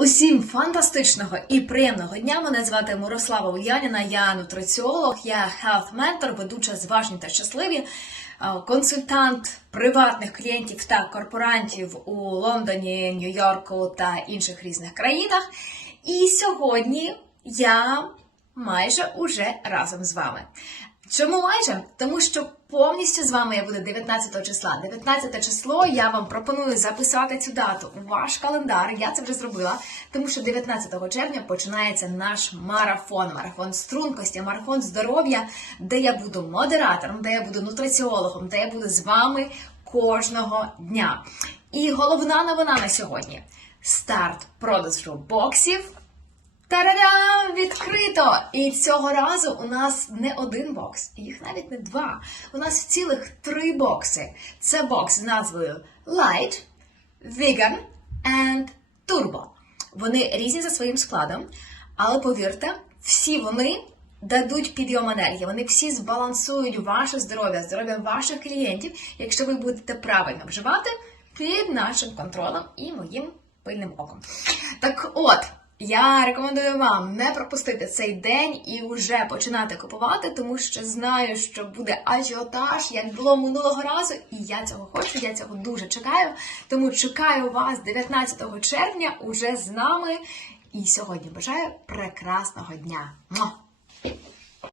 Усім фантастичного і приємного дня. Мене звати Мирослава Ульяніна, я нутриціолог, я health ментор, ведуча зважні та щасливі, е, консультант приватних клієнтів та корпорантів у Лондоні, Нью-Йорку та інших різних країнах. І сьогодні я майже уже разом з вами. Чому майже? Тому що повністю з вами я буду 19 числа. 19 число я вам пропоную записати цю дату у ваш календар. Я це вже зробила, тому що 19 червня починається наш марафон, марафон стрункості, марафон здоров'я, де я буду модератором, де я буду нутриціологом, де я буду з вами кожного дня. І головна новина на сьогодні: старт продажу боксів. Тарарам! Відкрито! І цього разу у нас не один бокс, їх навіть не два. У нас цілих три бокси. Це бокс з назвою Light, Vegan and Turbo. Вони різні за своїм складом, але повірте, всі вони дадуть підйом енергії. Вони всі збалансують ваше здоров'я, здоров'я ваших клієнтів, якщо ви будете правильно вживати під нашим контролем і моїм пильним оком. Так от. Я рекомендую вам не пропустити цей день і вже починати купувати, тому що знаю, що буде ажіотаж, як було минулого разу, і я цього хочу, я цього дуже чекаю. Тому чекаю вас 19 червня уже з нами. І сьогодні бажаю прекрасного дня.